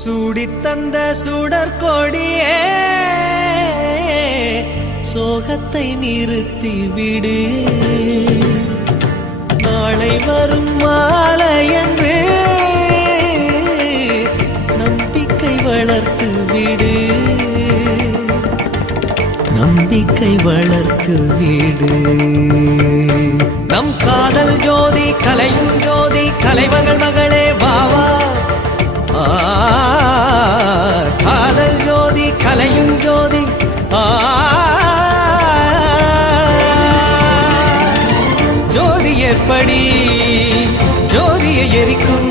சூடித்தந்த சுடற்கொடியே சோகத்தை நிறுத்தி விடு. நாளை வரும் மாலை என்று நம்பிக்கை வளர்த்து விடு. நம்பிக்கை வளர்த்து விடு. நம் காதல் ஜோதி கலையும் ஜோதி கலைமகள் மகளே வாவா. காதல் ஜோதி கலையும் ஜோதி ஜோதி எப்படி ஜோதியை எரிக்கும்